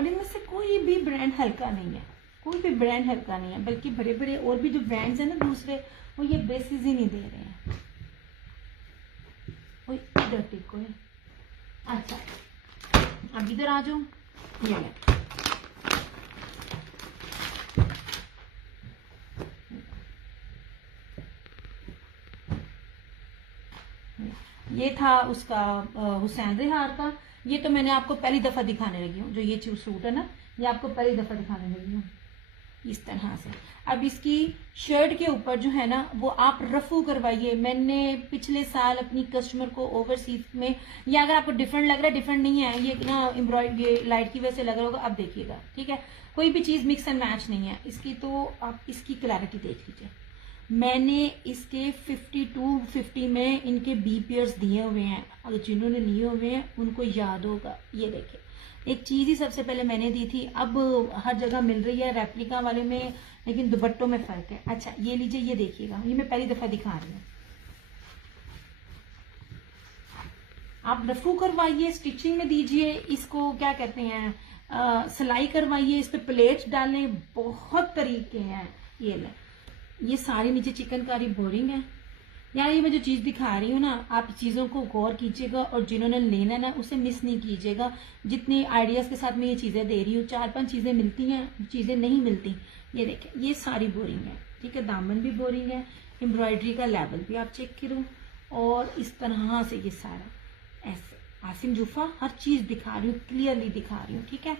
और इनमें से कोई भी ब्रांड हल्का नहीं है, कोई भी ब्रांड हल्का नहीं है, बल्कि बड़े बड़े और भी जो ब्रांड्स हैं ना दूसरे, वो ये बेसिस ही नहीं दे रहे हैं। कोई इधर टिको है। अच्छा अब इधर आ जाओ, ये ले। ये था उसका हुसैन रिहार का। ये तो मैंने आपको पहली दफा दिखाने लगी हूँ, जो ये सूट है ना, ये आपको पहली दफा दिखाने लगी हूँ इस तरह से। अब इसकी शर्ट के ऊपर जो है ना वो आप रफू करवाइए। मैंने पिछले साल अपनी कस्टमर को ओवरसीज में, या अगर आपको डिफरेंट लग रहा है, डिफरेंट नहीं है ये ना, एम्ब्रॉयडरी ये लाइट की वजह से लग रहा होगा, अब देखिएगा ठीक है, कोई भी चीज मिक्स एंड मैच नहीं है इसकी। तो आप इसकी क्लैरिटी देख लीजिए। मैंने इसके 5250 में इनके बी पेयर्स दिए हुए हैं, अगर जिन्होंने लिए हुए हैं उनको याद होगा। ये देखिए, एक चीज ही सबसे पहले मैंने दी थी, अब हर जगह मिल रही है रेप्लिका वाले में, लेकिन दुपट्टों में फर्क है। अच्छा ये लीजिए, ये देखिएगा, ये मैं पहली दफा दिखा रही हूँ। आप रफू करवाइए, स्टिचिंग में दीजिए इसको, क्या कहते हैं, सिलाई करवाइए, इस पे प्लेट्स डालें, बहुत तरीके हैं। ये ले, ये सारी नीचे चिकनकारी बोरिंग है यार। ये मैं जो चीज दिखा रही हूँ ना, आप चीजों को गौर कीजिएगा और जिन्होंने लेना है ना उसे मिस नहीं कीजिएगा। जितने आइडियाज के साथ मैं ये चीजें दे रही हूँ, 4-5 चीजें मिलती हैं, चीजें नहीं मिलती। ये देखें, ये सारी बोरिंग है, ठीक है, दामन भी बोरिंग है, एम्ब्रॉयडरी का लेवल भी आप चेक करो, और इस तरह से ये सारा ऐसे आसिम जूफा हर चीज दिखा रही हूँ, क्लियरली दिखा रही हूँ, ठीक है।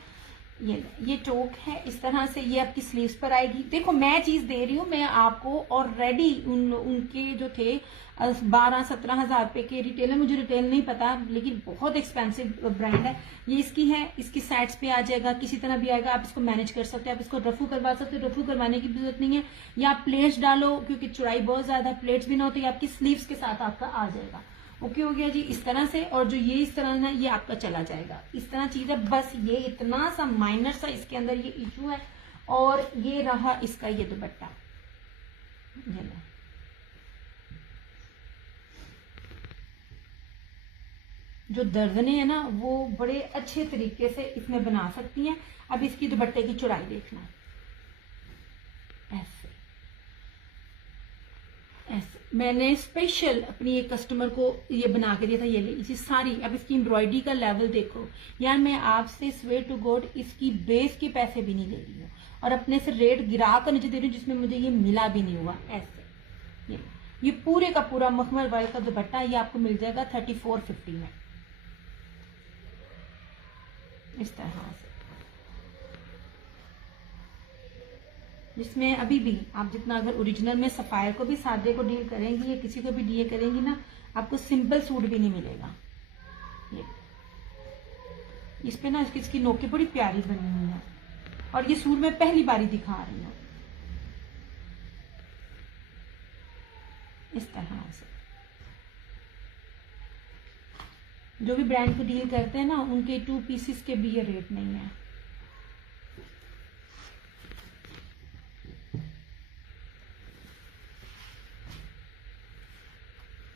ये टोक है इस तरह से, ये आपकी स्लीव्स पर आएगी। देखो मैं चीज दे रही हूँ मैं आपको, ऑलरेडी उनके जो थे 12-17 हजार रुपए के रिटेल है, मुझे रिटेल नहीं पता, लेकिन बहुत एक्सपेंसिव ब्रांड है। ये इसकी है, इसकी साइड्स पे आ जाएगा, किसी तरह भी आएगा, आप इसको मैनेज कर सकते हैं, आप इसको रफू करवा सकते हो, रफू करवाने की जरूरत नहीं है, या आप प्लेट्स डालो, क्योंकि चौड़ाई बहुत ज्यादा, प्लेट्स भी ना हो तो ये आपकी स्लीव्स के साथ आपका आ जाएगा। ओके हो गया जी, इस तरह से। और जो ये इस तरह ना, ये आपका चला जाएगा, इस तरह चीज है। बस ये इतना सा माइनर सा इसके अंदर ये इशू है। और ये रहा इसका ये दुपट्टा, ये लो, जो दर्जने है ना वो बड़े अच्छे तरीके से इसमें बना सकती हैं। अब इसकी दुपट्टे की चौड़ाई देखना, ऐसे ऐसे मैंने स्पेशल अपनी एक कस्टमर को ये बना के दिया था। ये लीजिए सारी, अब इसकी एम्ब्रॉयडरी का लेवल देखो यार, मैं आपसे स्वेयर टू गॉड इसकी बेस के पैसे भी नहीं ले रही हूँ, और अपने से रेट गिरा कर नीचे दे रही हूँ, जिसमें मुझे ये मिला भी नहीं हुआ। ऐसे ये पूरे का पूरा मखमल वर्क का दुपट्टा, ये आपको मिल जाएगा 3450 में, इस तरह से, जिसमें अभी भी आप जितना अगर ओरिजिनल में सफायर को भी, सादे को डील करेंगी या किसी को भी डील करेंगी ना, आपको सिंपल सूट भी नहीं मिलेगा। ये इस पे ना इसकी नोके बड़ी प्यारी बनी हुई है, और ये सूट मैं पहली बारी दिखा रही हूँ इस तरह से। जो भी ब्रांड को डील करते हैं ना, उनके 2 पीसेस के भी ये रेट नहीं है।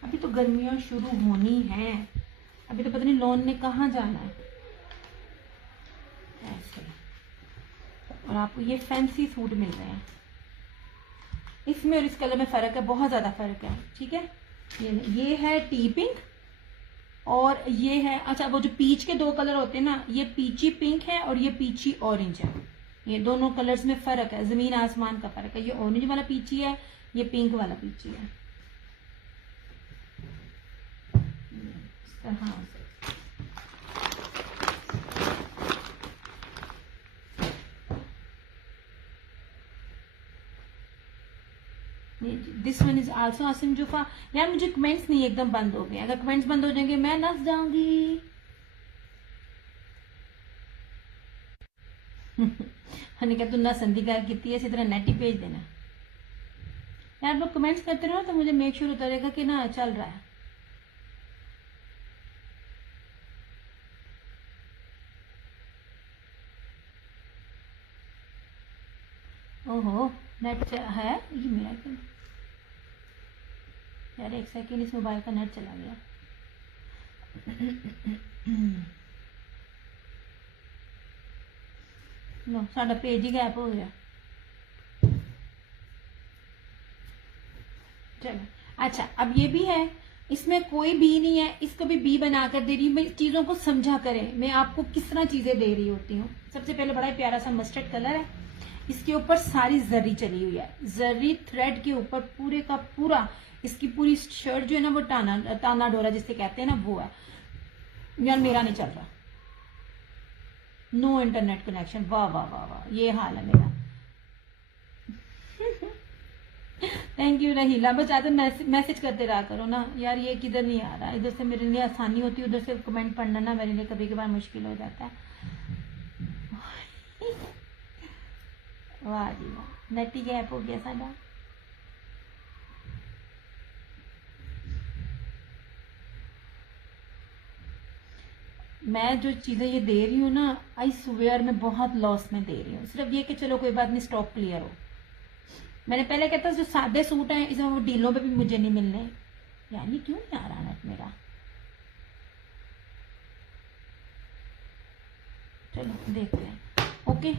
अभी तो गर्मियां शुरू होनी है, अभी तो पता नहीं लॉन ने कहाँ जाना है। ऐसे, और आपको ये फैंसी सूट मिल रहे हैं, इसमें और इस कलर में फर्क है, बहुत ज्यादा फर्क है, ठीक है। ये है टी पिंक, और ये है, अच्छा वो जो पीच के 2 कलर होते हैं ना, ये पीची पिंक है और ये पीची ऑरेंज है। ये दोनों कलर्स में फर्क है, जमीन आसमान का फर्क है। ये ऑरेंज वाला पीची है, ये पिंक वाला पीची है, इस तरह से। This one is also Asim Jufa. यार मुझे कमेंट्स नहीं एकदम बंद हो गए, अगर कमेंट्स बंद हो जाएंगे मैं नस जाऊंगी। मैंने कहा तू ना संधि गल की है, इसी तरह नेट ही भेज देना यार। लोग कमेंट्स करते रहो तो मुझे मेक श्योर होता रहेगा कि ना चल रहा है। ओहो नेट है ये मेरा क्यों यार, एक सेकेंड, इस मोबाइल का नेट चला गया। लो साडा पेज ही गैप हो गया। चलो अच्छा, अब ये भी है, इसमें कोई बी नहीं है, इसको भी बी बनाकर दे रही हूँ मैं। चीजों को समझा करें मैं आपको किस तरह चीजें दे रही होती हूँ। सबसे पहले बड़ा प्यारा सा मस्टर्ड कलर है, इसके ऊपर सारी जरी चली हुई है, जरी थ्रेड के ऊपर पूरे का पूरा, इसकी पूरी शर्ट जो है ना वो ताना डोरा जिसे कहते हैं ना वो है। यार मेरा नहीं चल रहा, नो इंटरनेट कनेक्शन, वाह वाह वाह वाह, ये हाल है मेरा। थैंक यू रहीला, बस ज्यादा मैसेज करते रहा करो ना यार, ये किधर नहीं आ रहा, इधर से मेरे लिए आसानी होती है, उधर से कमेंट पढ़ना ना मेरे लिए कभी कभार मुश्किल हो जाता है। वाह जी वाह, नेट ही गैप हो गया साडा। मैं जो चीजें ये दे रही हूँ ना, आई स्वेयर मैं बहुत लॉस में दे रही हूँ। सिर्फ ये कि चलो कोई बात नहीं, स्टॉक क्लियर हो। मैंने पहले कहता जो सादे सूट हैं इसमें वो डीलों पे भी मुझे नहीं मिलने। यानी क्यों नहीं आ रहा नेट मेरा, चलो देखते हैं। ओके,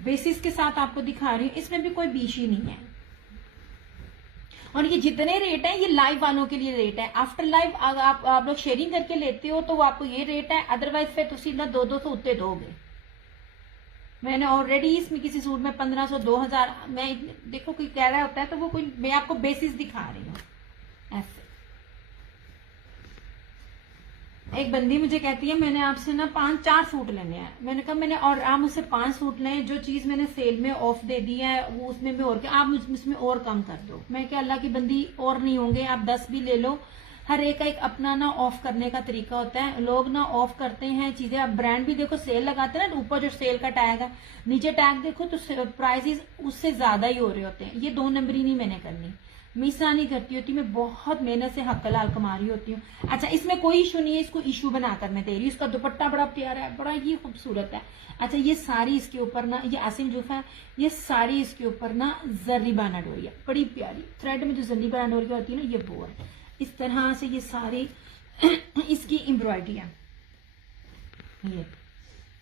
बेसिस के साथ आपको दिखा रही हूँ, इसमें भी कोई बीच ही नहीं है। और ये जितने रेट है ये लाइव वालों के लिए रेट है, आफ्टर लाइव आप लोग शेयरिंग करके लेते हो तो वो आपको ये रेट है, अदरवाइज फिर तुम ना 200 उत्ते दोगे। मैंने ऑलरेडी इसमें किसी सूट में 1500 2000, मैं देखो कोई कह रहा होता है तो वो कोई, मैं आपको बेसिस दिखा रही हूँ ऐसे। एक बंदी मुझे कहती है मैंने आपसे ना 5-4 सूट लेने हैं। मैंने कहा मैंने, और आप मुझसे 5 सूट लें, जो चीज मैंने सेल में ऑफ दे दी है वो उसमें भी और क्या, आप उसमें और कम कर दो। मैं क्या अल्लाह की बंदी, और नहीं होंगे, आप 10 भी ले लो। हर एक का एक अपना ना ऑफ करने का तरीका होता है। लोग ना ऑफ करते हैं चीजें, आप ब्रांड भी देखो सेल लगाते हैं ना, ऊपर जो सेल का टैग है, नीचे टैग देखो तो प्राइसेस उससे ज्यादा ही हो रहे होते हैं। ये 2 नंबरी नहीं मैंने करनी, मिसा नहीं करती होती, मैं बहुत मेहनत से हक हलाल कमा रही होती हूँ। अच्छा, इसमें कोई इशू नहीं है, इसको इशू बनाकर मैं दे रही हूँ। इसका दुपट्टा बड़ा प्यारा है, बड़ा ही खूबसूरत है। अच्छा, ये सारी इसके ऊपर ना, ये आसिम जूफा है, ये सारी इसके ऊपर ना जर्री बाना डोरिया, बड़ी प्यारी थ्रेड में जो जर्री बाना डोरिया होती है ना, ये वो है। इस तरह से ये सारी इसकी एम्ब्रॉयडरी है,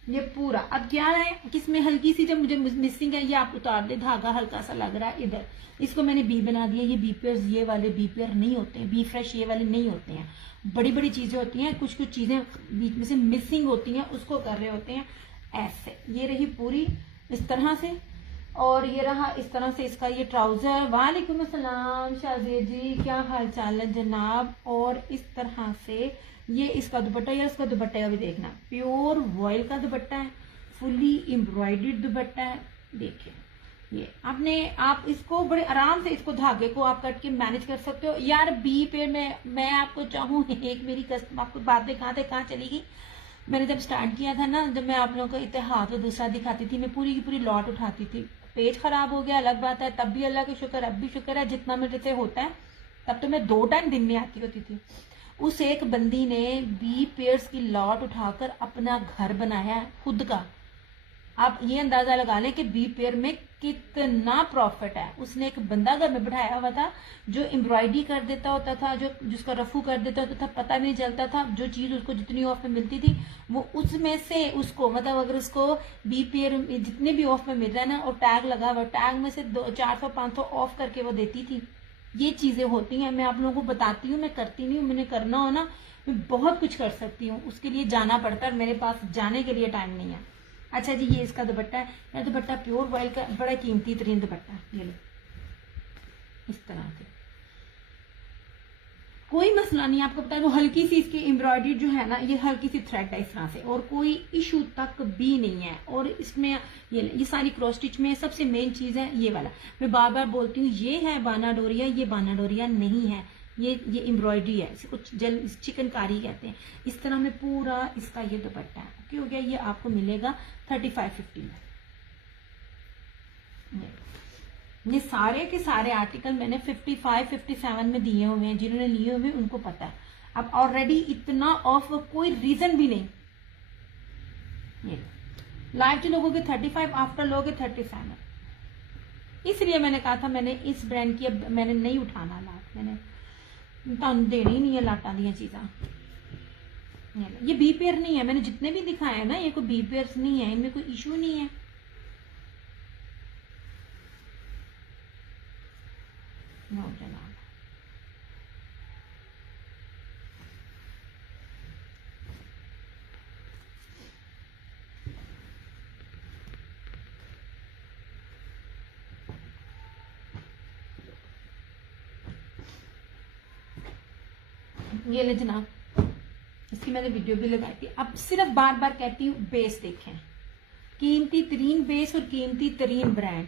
ये पूरा। अब क्या है कि इसमें हल्की सी जब मुझे मिसिंग है, ये आप उतार दे, धागा हल्का सा लग रहा है इधर, इसको मैंने बी बना दिया। ये बी पेयर्स, ये वाले बी पेयर नहीं होते हैं, बी फ्रेश ये वाले नहीं होते हैं। बड़ी बड़ी चीजें होती हैं, कुछ कुछ चीजें बीच में से मिसिंग होती हैं, उसको कर रहे होते हैं ऐसे। ये रही पूरी इस तरह से, और ये रहा इस तरह से इसका ये ट्राउजर। वालेकुम अस्सलाम शाहजेद जी, क्या हाल चाल है जनाब। और इस तरह से ये इसका दुपट्टा, या इसका दुपट्टे का भी देखना, प्योर वॉयल का दुपट्टा है, फुली एम्ब्रॉयडर्ड दुपट्टा है। देखिए ये आपने, आप इसको बड़े आराम से, इसको धागे को आप कट के मैनेज कर सकते हो। यार बी पे मैं आपको चाहूँ, एक मेरी कस्टमर, आपको बात दिखाते कहाँ चली गई। मैंने जब स्टार्ट किया था ना, जब मैं आप लोगों को इतिहास तो दूसरा दिखाती थी, मैं पूरी की पूरी लॉट उठाती थी। पेज खराब हो गया अलग बात है, तब भी अल्लाह का शुक्र, अब भी शुक्र है, जितना मेरे से होता है। तब तो मैं 2 टाइम दिन में आती होती थी। उस एक बंदी ने बी पेयर्स की लॉट उठाकर अपना घर बनाया है खुद का। आप ये अंदाजा लगा लें कि बी पेयर में कितना प्रॉफिट है। उसने एक बंदा घर में बैठाया हुआ था जो एम्ब्रॉयडरी कर देता होता था, जो जिसका रफू कर देता होता था, पता नहीं चलता था। जो चीज उसको जितनी ऑफ में मिलती थी वो उसमें से उसको, मतलब अगर उसको बी पेयर जितने भी ऑफ में मिल रहा है ना, और टैग लगा हुआ, टैग में से 400-500 ऑफ करके वो देती थी। ये चीजें होती हैं, मैं आप लोगों को बताती हूँ, मैं करती नहीं हूँ। मैंने करना हो ना, मैं बहुत कुछ कर सकती हूँ, उसके लिए जाना पड़ता है, मेरे पास जाने के लिए टाइम नहीं है। अच्छा जी, ये इसका दुपट्टा है। यह दुपट्टा प्योर वॉयल का, बड़ा कीमती तरीन दुपट्टा है। ये लो इस तरह से, कोई मसला नहीं। आपको पता है वो हल्की सी इसकी एम्ब्रॉयडरी जो है ना, ये हल्की सी थ्रेड है इस तरह से, और कोई इशू तक भी नहीं है। और इसमें ये सारी क्रॉस स्टिच में सबसे मेन चीज है ये वाला। मैं बार बार बोलती हूँ, ये है बाना डोरिया, ये बाना डोरिया नहीं है, ये एम्ब्रॉयडरी है, इसे कुछ चिकनकारी कहते हैं। इस तरह में पूरा इसका ये दुपट्टा है। ओके हो गया। ये आपको मिलेगा 35-50 में। ये सारे के सारे आर्टिकल मैंने 55-57 में दिए हुए हैं। जिन्होंने लिए हुए उनको पता है। अब ऑलरेडी इतना ऑफ, कोई रीजन भी नहीं। ये लाइव जो लोगों के 35, आफ्टर लोगों के 37। इसलिए मैंने कहा था मैंने इस ब्रांड की अब मैंने नहीं उठाना लाट, मैंने देनी नहीं है लाटा दी चीजा। ये बी पेयर नहीं है, मैंने जितने भी दिखाए हैं ना ये कोई बी पेयर्स नहीं है, इनमें कोई इशू नहीं है। नो जनाब, ये ले जनाब, इसकी मैंने वीडियो भी लगाई थी। अब सिर्फ बार बार कहती हूँ बेस देखें, कीमती तरीन बेस और कीमती तरीन ब्रांड,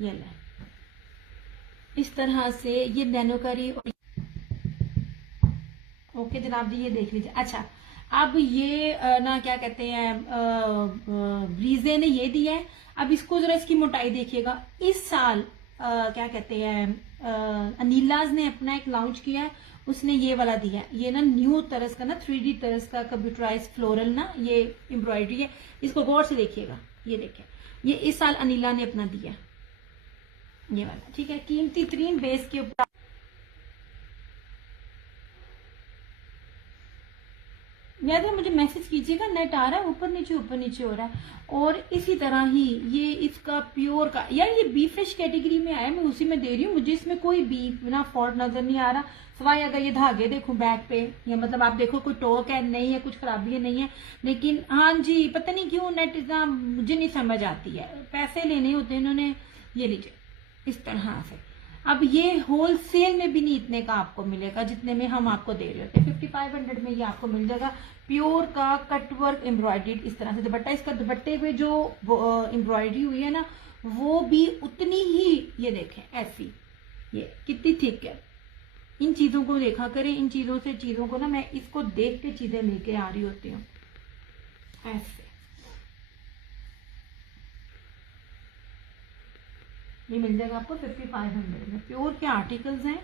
ये ले इस तरह से ये नैनोकारी। ओके जनाब जी, ये देख लीजिए। अच्छा, अब ये ना क्या कहते हैं, ब्रीजे ने ये दिया है। अब इसको जरा इसकी मोटाई देखिएगा। इस साल क्या कहते हैं, अनीलाज ने अपना एक लॉन्च किया है, उसने ये वाला दिया है। ये ना न्यू तरस का ना 3D तरस का कंप्यूटराइज फ्लोरल ना ये एम्ब्रॉयडरी है। इसको गौर से देखिएगा, ये देखिए, ये इस साल अनीला ने अपना दिया ये वाला, ठीक है, कीमती तरीन बेस के ऊपर। या तो मुझे मैसेज कीजिएगा, नेट आ रहा है ऊपर नीचे हो रहा है। और इसी तरह ही ये इसका प्योर का, यार ये बीफिश कैटेगरी में आया, मैं उसी में दे रही हूँ, मुझे इसमें कोई बीफ ना फॉल्ट नजर नहीं आ रहा। सवाई अगर ये धागे देखो बैक पे, या मतलब आप देखो कोई टोक है नहीं है, कुछ खराबी है नहीं है, लेकिन हाँ जी पता नहीं क्यों नेट इतना मुझे नहीं समझ आती है। पैसे लेने होते हैं इन्होंने, ये लीजिए इस तरह से। अब ये होलसेल में भी नहीं इतने का आपको मिलेगा जितने में हम आपको दे रहे होते हैं। 5500 में ये आपको मिल जाएगा, प्योर का कटवर्क एम्ब्रॉयडर्ड इस तरह से दुपट्टा। इसका दुपट्टे पे जो एम्ब्रॉयडरी हुई है ना वो भी उतनी ही, ये देखें ऐसी, ये कितनी थिक है। इन चीजों को देखा करें, इन चीजों को ना मैं इसको देख के चीजें लेके आ रही होती हूँ ऐसे। ये मिल जाएगा आपको 5500 में, प्योर के आर्टिकल्स हैं।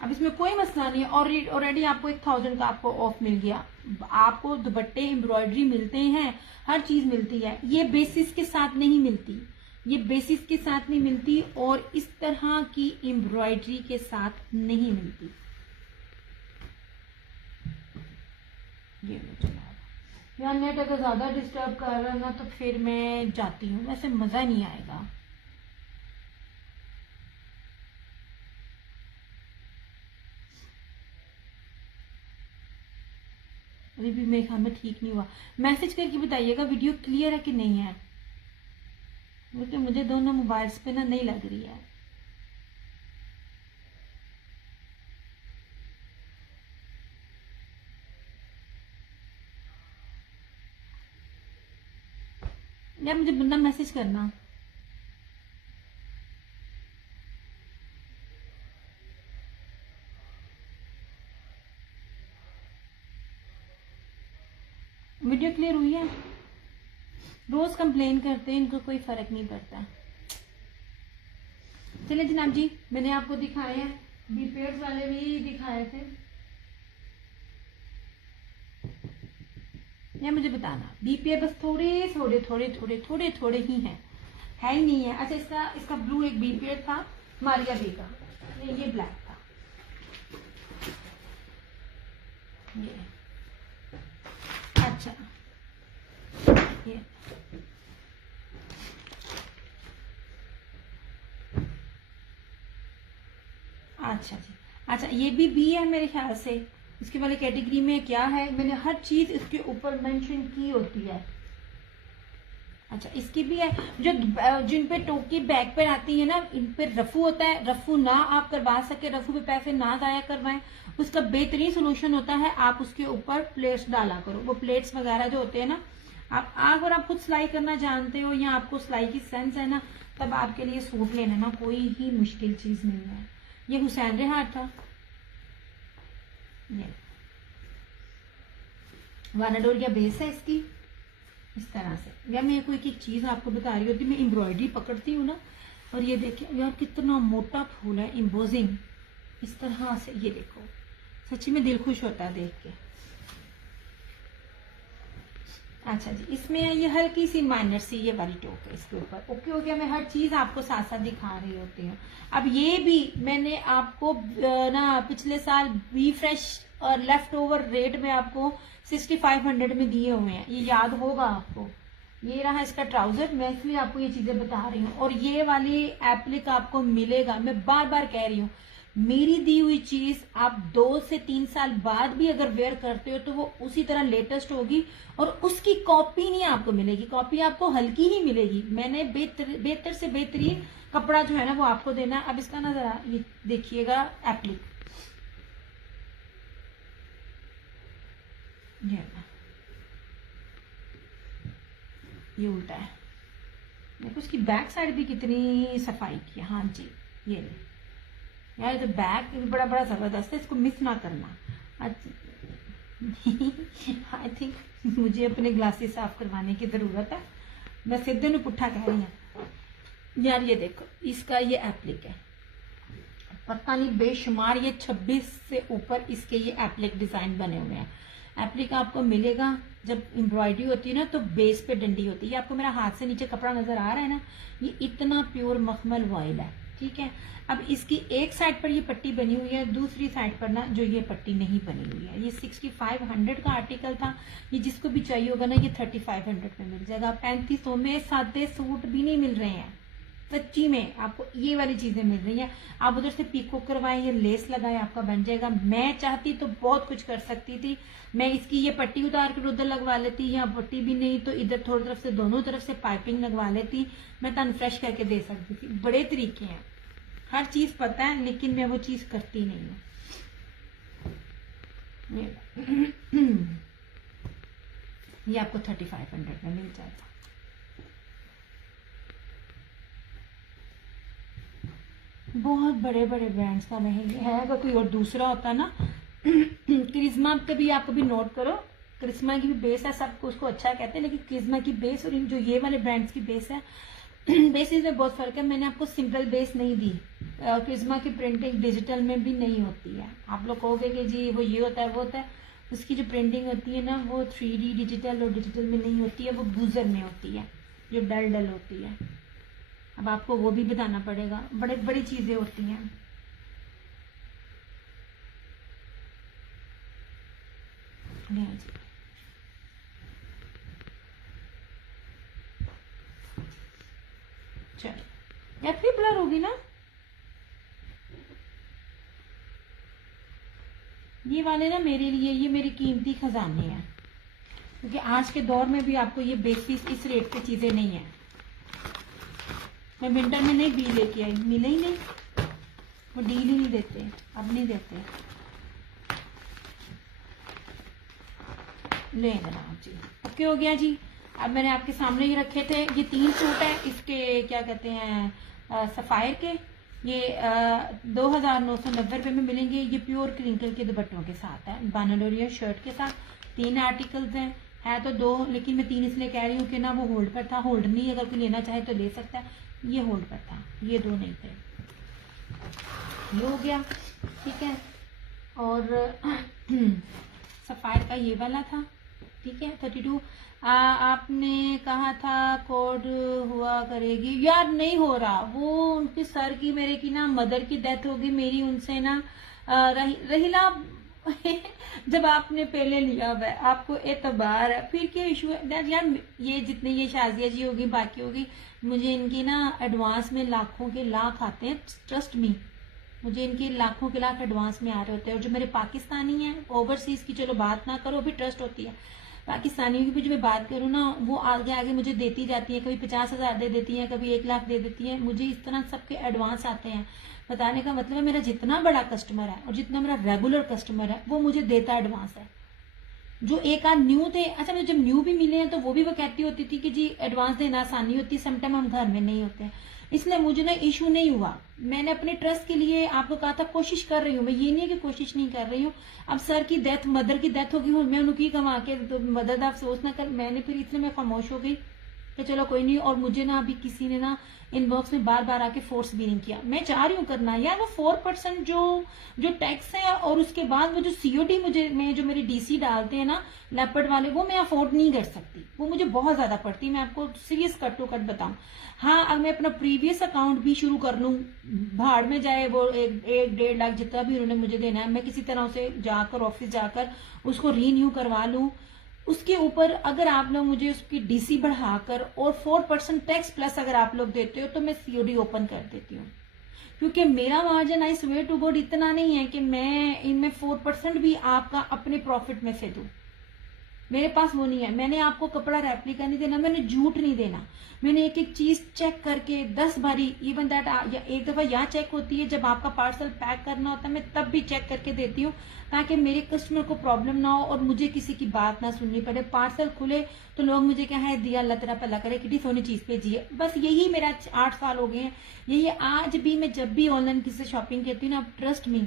अब इसमें कोई मसला नहीं है, ऑलरेडी आपको 1000 का आपको ऑफ मिल गया। आपको दुपट्टे एम्ब्रॉयडरी मिलते हैं, हर चीज मिलती है। ये बेसिस के साथ नहीं मिलती, ये बेसिस के साथ नहीं मिलती और इस तरह की एम्ब्रॉयडरी के साथ नहीं मिलती। ये यार नेट अगर ज्यादा डिस्टर्ब कर रहा है ना तो फिर मैं जाती हूँ, वैसे मजा नहीं आएगा। अभी भी मेरे ख्याल में ठीक नहीं हुआ। मैसेज करके बताइएगा वीडियो क्लियर है कि नहीं है, क्योंकि मुझे दोनों मोबाइल्स पे ना नहीं लग रही है। यार मुझे बंदा मैसेज करना। वीडियो क्लियर हुई है? रोज कंप्लेन करते हैं, इनको कोई फर्क नहीं पड़ता। चलिए जनाब जी, मैंने आपको दिखाए हैं, बी पेयर्स वाले भी दिखाए थे। या मुझे बताना बी पेयर बस थोड़े थोड़े ही हैं, है ही नहीं है। अच्छा, इसका ब्लू एक बी पेयर था मारिया बी का, ये ब्लैक था। ये अच्छा, ये अच्छा जी, अच्छा ये भी है मेरे ख्याल से। इसके वाले कैटेगरी में क्या है, मैंने हर चीज इसके ऊपर मेंशन की होती है। अच्छा इसकी भी है, जो जिन पे टोकी बैक पर आती है ना, इन पे रफू होता है। रफू ना आप करवा सके, रफू पे पैसे ना जाया करवाएं, उसका बेहतरीन सोल्यूशन होता है आप उसके ऊपर प्लेट्स डाला करो। वो प्लेट्स वगैरह जो होते हैं ना, आप अगर आप खुद सिलाई करना जानते हो या आपको सिलाई की सेंस है ना, तब आपके लिए सूट लेना ना कोई ही मुश्किल चीज नहीं है। ये हुसैन रेहाट था, ये वानाडोर या बेस है इसकी इस तरह से। या मैं कोई एक चीज आपको बता रही होती, मैं एम्ब्रॉयडरी पकड़ती हूँ ना, और ये देखिए यार कितना मोटा फूल है, एम्बोजिंग इस तरह से। ये देखो सच्ची में दिल खुश होता है देख के। अच्छा जी, इसमें ये हल्की सी माइनर सी ये वाली टोक है इसके ऊपर। ओके हो गया, मैं हर चीज आपको साथ साथ दिखा रही होती हूँ। अब ये भी मैंने आपको ना पिछले साल बी फ्रेश और लेफ्ट ओवर रेट में आपको 6500 में दिए हुए हैं, ये याद होगा आपको। ये रहा इसका ट्राउजर, मैं इसलिए आपको ये चीजें बता रही हूँ। और ये वाली एप्लिक आपको मिलेगा, मैं बार बार कह रही हूँ, मेरी दी हुई चीज आप 2 से 3 साल बाद भी अगर वेयर करते हो तो वो उसी तरह लेटेस्ट होगी और उसकी कॉपी नहीं आपको मिलेगी, कॉपी आपको हल्की ही मिलेगी। मैंने बेहतर से बेहतरीन कपड़ा जो है ना वो आपको देना है। अब इसका ना जरा ये देखिएगा एप्लिक, ये उल्टा है, देखो उसकी बैक साइड भी कितनी सफाई की है। हाँ जी, ये ले यार, तो बैक भी बड़ा बड़ा जबरदस्त है, इसको मिस ना करना। आई थिंक मुझे अपने ग्लासेस साफ करवाने की जरूरत है, मैं सीधे नु पुट्ठा कह रही हूँ। यार ये देखो इसका ये एप्लिक है, पता नहीं बेशुमार ये 26 से ऊपर इसके ये एप्लिक डिजाइन बने हुए हैं। एप्लिक आपको मिलेगा, जब एम्ब्रॉयडरी होती है ना तो बेस पे डंडी होती है। आपको मेरा हाथ से नीचे कपड़ा नजर आ रहा है ना, ये इतना प्योर मखमल वॉइल है, ठीक है। अब इसकी एक साइड पर ये पट्टी बनी हुई है, दूसरी साइड पर ना जो ये पट्टी नहीं बनी हुई है। ये 6500 का आर्टिकल था, ये जिसको भी चाहिए होगा ना ये 3500 में मिल जाएगा। 3500 में सादे सूट भी नहीं मिल रहे हैं, सच्ची में आपको ये वाली चीजें मिल रही हैं। आप उधर से पीको करवाएं, ये लेस लगाए, आपका बन जाएगा। मैं चाहती तो बहुत कुछ कर सकती थी, मैं इसकी ये पट्टी उतार कर उधर लगवा लेती, या पट्टी भी नहीं तो इधर थोड़ी तरफ से दोनों तरफ से पाइपिंग लगवा लेती, मैं तन फ्रेश करके दे सकती थी। बड़े तरीके हैं, हर चीज पता है, लेकिन मैं वो चीज करती नहीं हूँ। ये आपको 3500 में मिल जाएगा। बहुत बड़े बड़े ब्रांड्स का नहीं है, अगर कोई और दूसरा होता ना करिश्मा कभी आप कभी नोट करो, करिश्मा की भी बेस है, सबको उसको अच्छा कहते हैं, लेकिन करिश्मा की बेस और जो ये वाले ब्रांड्स की बेस है बेसिस में बहुत फर्क है। मैंने आपको सिंपल बेस नहीं दी, करिश्मा की प्रिंटिंग डिजिटल में भी नहीं होती है। आप लोग कहोगे कि जी वो ये होता है वो होता है, उसकी जो प्रिंटिंग होती है ना वो 3D डिजिटल और डिजिटल में नहीं होती है, वो बूजर में होती है जो डल डल होती है। अब आपको वो भी बताना पड़ेगा, बड़े बड़ी चीजें होती हैं। चलो या फिर ब्लर होगी ना, ये वाले ना मेरे लिए ये मेरी कीमती खजाने हैं, क्योंकि आज के दौर में भी आपको ये बेसिस इस रेट पे चीजें नहीं है। मैं विंटर में नहीं बी लेके आई, मिले ही नहीं, वो डील ही नहीं देते, अब नहीं देते। ले जनाब जी, ओके हो गया जी। अब मैंने आपके सामने ही रखे थे, ये 3 सूट है, इसके क्या कहते हैं सफायर के, ये 2990 रुपये में मिलेंगे। ये प्योर क्रिंकल के दुपट्टों के साथ है, बानाडोरिया शर्ट के साथ। 3 आर्टिकल्स हैं, है तो 2, लेकिन मैं 3 इसलिए कह रही हूँ कि ना वो होल्ड पर था, होल्ड नहीं, अगर कोई लेना चाहे तो ले सकता है। ये होल्ड पर था, ये 2 नहीं थे। ये हो गया, ठीक है। और सफायर का ये वाला था, ठीक है 32। आपने कहा था कोड हुआ करेगी, यार नहीं हो रहा, वो उनके सर की मेरे की ना मदर की डेथ होगी, मेरी उनसे ना रहीला जब आपने पहले लिया हुआ है आपको एतबार है, फिर क्या इशू है यार। ये जितने ये शाजिया जी होगी बाकी होगी, मुझे इनकी ना एडवांस में लाखों के लाख आते हैं, ट्रस्ट मी, मुझे इनके लाखों के लाख एडवांस में आ रहे होते हैं। और जो मेरे पाकिस्तानी हैं, ओवरसीज की चलो बात ना करो, भी ट्रस्ट होती है, पाकिस्तानियों की भी जो मैं बात करूँ ना वो आगे आगे मुझे देती जाती है, कभी 50,000 दे देती हैं, कभी 1 लाख दे देती हैं। मुझे इस तरह सबके एडवांस आते हैं। बताने का मतलब है मेरा जितना बड़ा कस्टमर है और जितना मेरा रेगुलर कस्टमर है वो मुझे देता एडवांस है। जो एक आध न्यू थे, अच्छा मुझे जब न्यू भी मिले हैं तो वो भी वो कहती होती थी कि जी एडवांस देना आसानी होती है, समटाइम हम घर में नहीं होते हैं, इसलिए मुझे ना इशू नहीं हुआ। मैंने अपने ट्रस्ट के लिए आपको कहा था कोशिश कर रही हूँ, मैं ये नहीं है कि कोशिश नहीं कर रही हूँ। अब सर की डेथ, मदर की डेथ होगी, मैं उनकी कमा के तो मदर का अफसोस ना कर, मैंने फिर इसलिए मैं खामोश हो गई, कि चलो कोई नहीं। और मुझे ना अभी किसी ने ना इनबॉक्स में बार बार आके फोर्स भी नहीं किया, मैं चाह रही हूँ करना यार। वो 4% जो टैक्स है और उसके बाद वो जो सीओडी मुझे में जो मेरे डीसी डालते हैं ना लेपर्ड वाले, वो मैं अफोर्ड नहीं कर सकती, वो मुझे बहुत ज्यादा पड़ती है। मैं आपको सीरियस कट टू कट बताऊं। हाँ, अगर मैं अपना प्रीवियस अकाउंट भी शुरू कर लूं, भाड़ में जाए वो 1-1.5 लाख जितना भी उन्होंने मुझे देना है, मैं किसी तरह से जाकर ऑफिस जाकर उसको रीन्यू करवा लूं। उसके ऊपर अगर आप लोग मुझे उसकी डीसी बढ़ाकर और 4% टैक्स प्लस अगर आप लोग देते हो तो मैं सीओडी ओपन कर देती हूँ। क्योंकि मेरा margin I swear to God इतना नहीं है कि मैं इनमें 4% भी आपका अपने प्रॉफिट में से दूं। मेरे पास वो नहीं है। मैंने आपको कपड़ा रेप्लिका नहीं देना, मैंने झूठ नहीं देना। मैंने एक एक चीज चेक करके 10 बारी, इवन दैट एक दफा यहाँ चेक होती है जब आपका पार्सल पैक करना होता है, मैं तब भी चेक करके देती हूँ ताकि मेरे कस्टमर को प्रॉब्लम ना हो और मुझे किसी की बात ना सुननी पड़े। पार्सल खुले तो लोग मुझे क्या है, दिया अल्लाह तेरा भला करे, कितनी सोनी चीज भेजी है। बस यही मेरा 8 साल हो गए हैं। यही आज भी मैं जब भी ऑनलाइन किसी से शॉपिंग करती हूँ ना, ट्रस्ट मी,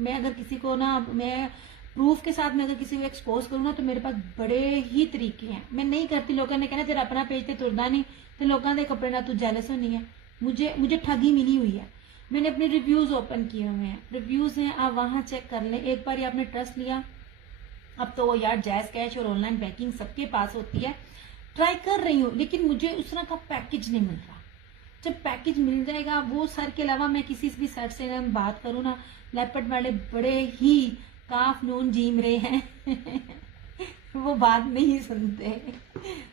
मैं अगर किसी को ना, मैं प्रूफ के साथ में अगर किसी को एक्सपोज करूँ ना तो मेरे पास बड़े ही तरीके हैं। मैं नहीं करती, लोगों ने कहना जरा अपना पेज ते तुरदा नहीं तो लोगों के कपड़े ना तू जेलस होनी है। मुझे ठगी मिली हुई है। मैंने अपने रिव्यूज ओपन किए हुए हैं, रिव्यूज हैं, आप वहां चेक कर लें। एक बार आपने ट्रस्ट लिया, अब तो यार जैज कैश और ऑनलाइन बैंकिंग सबके पास होती है। ट्राई कर रही हूँ लेकिन मुझे उस तरह का पैकेज नहीं मिल रहा। जब पैकेज मिल जाएगा, वो सर के अलावा मैं किसी भी सर से ना बात करूँ ना, लेपर्ड वाले बड़े ही काफ नून जीम रहे हैं वो बात नहीं सुनते,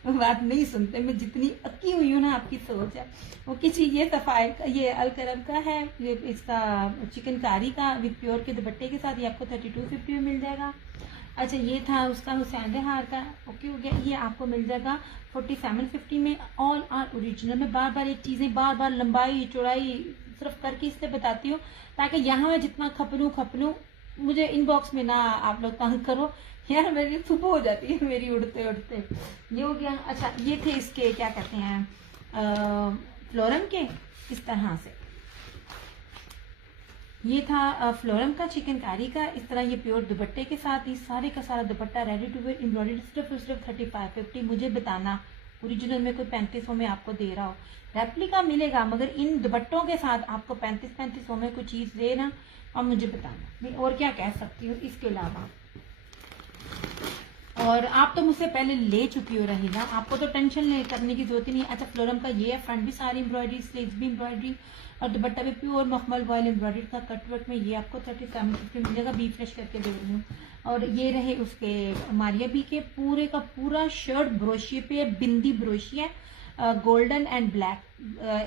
वो बात नहीं सुनते। मैं जितनी अक्की हुई हूँ ना, आपकी सोच है वो किसी। ये सफाई का, ये अलकरम का है, ये इसका चिकनकारी का विद प्योर के दुपट्टे के साथ, ये आपको 3250 में मिल जाएगा। अच्छा, ये था उसका हुसैन हार का, ओके हो गया। ये आपको मिल जाएगा 4750 में। All are original. मैं बार बार एक चीजें बार बार लंबाई चौड़ाई सिर्फ करके इसलिए बताती हूँ ताकि यहाँ मैं जितना खपलूं मुझे इनबॉक्स में ना आप लोग तंग करो यार, मेरी सुबह हो जाती है मेरी उड़ते उड़ते। ये हो गया। अच्छा, ये थे इसके क्या कहते हैं, फ्लोरम के, इस तरह से। ये था फ्लोरम का चिकनकारी का, इस तरह ये प्योर दुपट्टे के साथ। ये सारे का सारा dupatta ready to wear embroidered, सिर्फ 3550। मुझे बताना ओरिजिनल में कोई 3500 में आपको दे रहा हो, रेप्लिका मिलेगा मगर इन दुपट्टों के साथ आपको 3500 में कोई चीज दे ना, और मुझे बताना। मैं और क्या कह सकती हूँ इसके अलावा। और आप तो मुझसे पहले ले चुकी हो रहीना, आपको तो टेंशन करने की जरूरत ही नहीं। अच्छा, फ्लोरम का ये है, फ्रंट भी सारी एम्ब्रॉयडरी, स्लीव्स भी एम्ब्रॉयडरी और दुपट्टा भी प्योर मखमल वॉयल एम्ब्रॉयडरी का कटवर्क में। ये आपको 3750 मिल जाएगा, बी फ्रेश करके दे रही हूँ। और ये रहे उसके मारिया बी के, पूरे का पूरा शर्ट ब्रोशिए पे, बिंदी ब्रोशी है, गोल्डन एंड ब्लैक,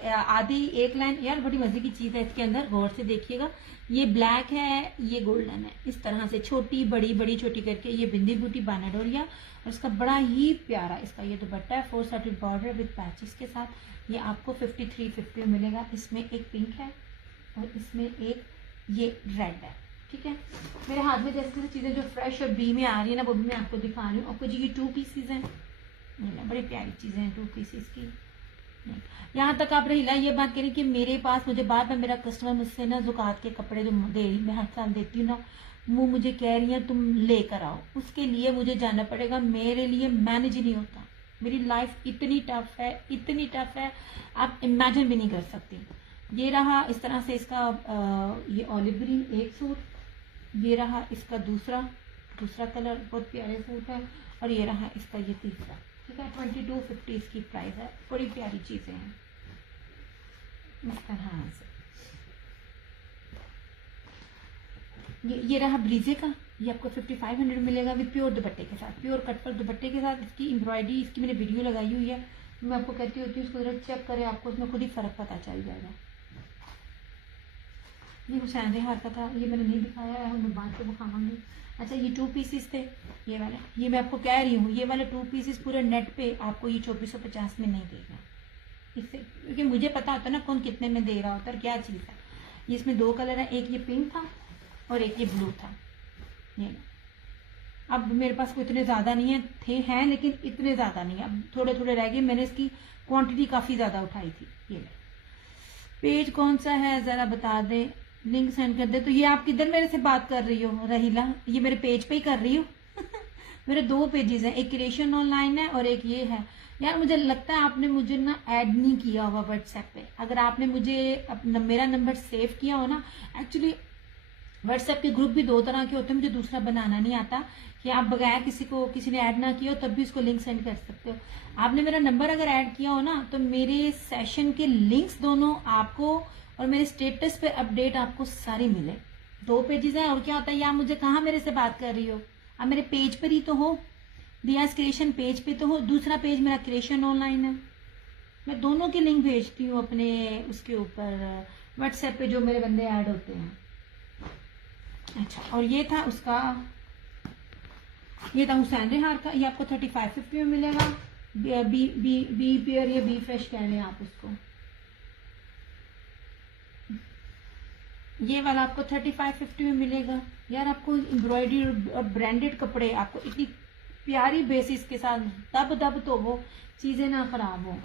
आधी एक लाइन। यार बड़ी मजे की चीज है इसके अंदर, गौर से देखिएगा। ये ब्लैक है, ये गोल्डन है, इस तरह से छोटी बड़ी बड़ी छोटी करके ये बिंदी बूटी बानाडोरिया। और इसका बड़ा ही प्यारा इसका ये दुपट्टा है, 4 साइडेड बॉर्डर विद पैचेस के साथ। ये आपको 5350 में मिलेगा। इसमें एक पिंक है और इसमें एक ये रेड है, ठीक है। मेरे हाथ में जैसे चीजें जो फ्रेश और बी में आ रही है ना, वो भी मैं आपको दिखा रही हूँ। आपको जी ये 2 पीसीज हैं, बड़ी प्यारी चीजें हैं 2 पीसेस की। यहाँ तक आप रहीला ये बात करें कि मेरे पास, मुझे बार बार मेरा कस्टमर मुझसे ना जुकात के कपड़े जो दे रही, मैं हर साल देती हूँ ना, वो मुझे कह रही है तुम लेकर आओ, उसके लिए मुझे जाना पड़ेगा। मेरे लिए मैनेज ही नहीं होता। मेरी लाइफ इतनी टफ है, इतनी टफ है, आप इमेजिन भी नहीं कर सकती। ये रहा इस तरह से इसका ये ऑलिव ग्रीन एक सूट, ये रहा इसका दूसरा कलर, बहुत प्यारे सूट है। और ये रहा इसका ये तीसरा, ठीक है। 2250 इसकी प्राइस है। बड़ी प्यारी चीजें हैं इस तरह से। ये रहा ब्रीजे का, ये आपको 5500 मिलेगा विद प्योर दुपट्टे के साथ, प्योर कट पर दुपट्टे के साथ। इसकी एम्ब्रॉयडरी, इसकी मैंने वीडियो लगाई हुई है, मैं आपको कहती होती हूँ उसको जरा चेक करें, आपको उसमें खुद ही फर्क पता चल जाएगा। ये हुसैन हार का था, ये मैंने नहीं दिखाया है, मैं बाद में दिखाऊंगी। अच्छा, ये 2 पीसेस थे ये वाले, ये मैं आपको कह रही हूँ, ये वाले 2 पीसेस पूरे नेट पे आपको ये 2450 में नहीं देगा इससे, क्योंकि मुझे पता होता है ना कौन कितने में दे रहा होता है, क्या चीज़ है। ये इसमें 2 कलर है, एक ये पिंक था और एक ये ब्लू था। ये अब मेरे पास कोई इतने ज़्यादा नहीं है, हैं लेकिन इतने ज़्यादा नहीं है, अब थोड़े थोड़े रह गए। मैंने इसकी क्वांटिटी काफ़ी ज़्यादा उठाई थी। ये पेज कौन सा है ज़रा बता दें, लिंक सेंड कर दे। तो ये आप किधर मेरे से बात कर रही हो रहीला, ये मेरे पेज पे ही कर रही हो मेरे 2 पेजेस हैं, एक क्रिएशन ऑनलाइन है और एक ये है। यार मुझे लगता है आपने मुझे ना ऐड नहीं किया होगा व्हाट्सएप पे। अगर आपने मुझे मेरा नंबर सेव किया हो ना, एक्चुअली व्हाट्सएप के ग्रुप भी 2 तरह के होते हैं, मुझे दूसरा बनाना नहीं आता कि आप बगैर किसी ने ऐड ना किया हो तब भी उसको लिंक सेंड कर सकते हो। आपने मेरा नंबर अगर ऐड किया हो ना तो मेरे सेशन के लिंक्स दोनों आपको और मेरे स्टेटस पे अपडेट आपको सारी मिले। 2 पेजेस हैं और क्या होता है, या मुझे कहाँ मेरे से बात कर रही हो, आप मेरे पेज पर ही तो हो, दियाज क्रिएशन पेज पे तो हो। दूसरा पेज मेरा क्रिएशन ऑनलाइन है, मैं दोनों के लिंक भेजती हूँ अपने उसके ऊपर व्हाट्सएप पे जो मेरे बंदे ऐड होते हैं। अच्छा, और ये था उसका, ये था हुसैन रिहार का, ये आपको 3550 में मिलेगा। बी प्योर या बी फ्रेश कह लें आप उसको। ये वाला आपको 3550 में मिलेगा। यार आपको एम्ब्रॉयडरी और ब्रांडेड कपड़े आपको इतनी प्यारी बेसिस के साथ दब तो वो चीजें ना खराब हो,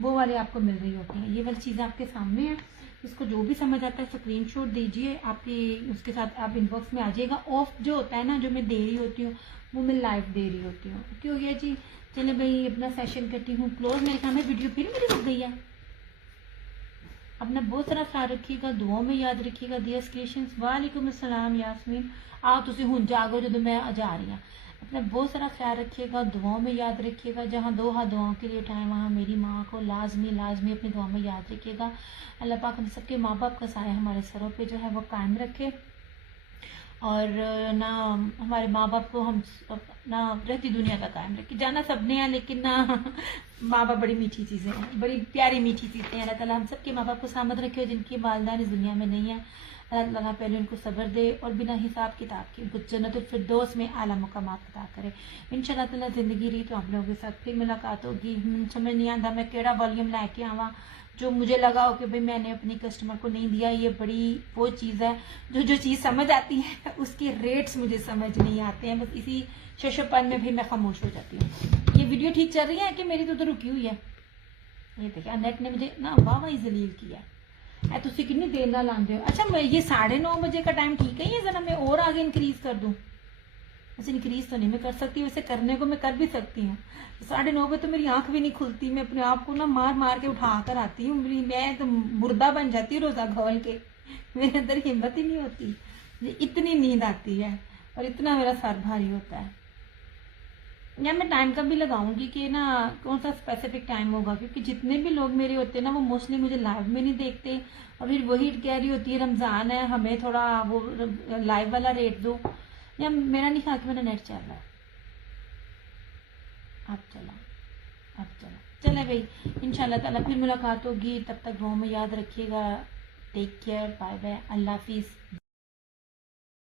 वो वाले आपको मिल रही होती हैं। ये वाली चीजें आपके सामने है, इसको जो भी समझ आता है स्क्रीनशॉट दीजिए, आपकी उसके साथ आप इनबॉक्स में आ जाएगा। ऑफ जो होता है ना, जो मैं दे रही होती हूँ वो मैं लाइव दे रही होती हूँ। क्यों गया जी, चले भाई अपना सेशन करती हूँ क्लोज। मेरे काम है, वीडियो फिर मेरी रुक गई है। अपना बहुत सारा ख्याल रखिएगा, दुआओं में याद रखिएगा। दिया क्रिएशंस, वालेकुम अस्सलाम यास्मीन, आओ तुसी हुन जागो जो मैं जा रही हूँ। अपना बहुत सारा ख्याल रखिएगा, दुआओं में याद रखिएगा। जहाँ 2 हाथ दुआओं के लिए उठाएं वहाँ मेरी माँ को लाजमी अपनी दुआ में याद रखिएगा। अल्लाह पाक हम सबके माँ बाप का साया हमारे सरों पे जो है वो कायम रखे, और ना हमारे माँ बाप को हम ना रहती दुनिया का कायम रखे। जाना सबने है लेकिन ना माँ बाप बड़ी मीठी चीज़ें हैं, बड़ी प्यारी मीठी चीज़ें हैं। अल्लाह ताला हम सबके माँ बाप को सलामत रखे, जिनकी वालिदैन इस दुनिया में नहीं है अल्लाह ताला पहले उनको सब्र दे और बिना हिसाब किताब के उनको जन्नतुल फिरदौस में आला मुकामात अता करे। इंशाअल्लाह ताला जिंदगी रही तो आप लोगों के साथ फिर मुलाकात होगी। समझ नहीं आता मैं केड़ा वॉल्यूम लैके आवा जो मुझे लगा हो कि भाई मैंने अपनी कस्टमर को नहीं दिया। ये बड़ी वो चीज़ है, जो चीज़ समझ आती है उसके रेट्स मुझे समझ नहीं आते हैं, बस इसी शशोपन में भी मैं खामोश हो जाती हूँ। ये वीडियो ठीक चल रही है कि मेरी तो रुकी हुई है? ये देखिए नेट ने मुझे ना वाह जलील किया है। तुसी कितनी देर ना लाते हो? अच्छा मैं ये 9:30 बजे का टाइम ठीक है, ये जरा मैं और आगे इंक्रीज कर दूं? वैसे इंक्रीज तो नहीं मैं कर सकती, वैसे करने को मैं कर भी सकती हूँ। 9:30 बजे तो मेरी आंख भी नहीं खुलती, मैं अपने आप को ना मार के उठा कर आती हूँ। मैं तो मुर्दा बन जाती हूँ रोजा खोल के, मेरे अंदर हिम्मत ही नहीं होती, इतनी नींद आती है और इतना मेरा सर भारी होता है। या मैं टाइम का भी लगाऊंगी कि ना कौन सा स्पेसिफिक टाइम होगा, क्योंकि जितने भी लोग मेरे होते हैं ना वो मोस्टली मुझे लाइव में नहीं देखते, और फिर वही कह रही होती है रमजान है हमें थोड़ा वो लाइव वाला रेट दो। या मेरा नहीं ख्याल कि मेरा नेट चल रहा है। अब चला चले भाई, इंशाल्लाह ताला फिर मुलाकात होगी। तब तक दुआ में याद रखिएगा। टेक केयर, बाय बाय, अल्लाह हाफिज।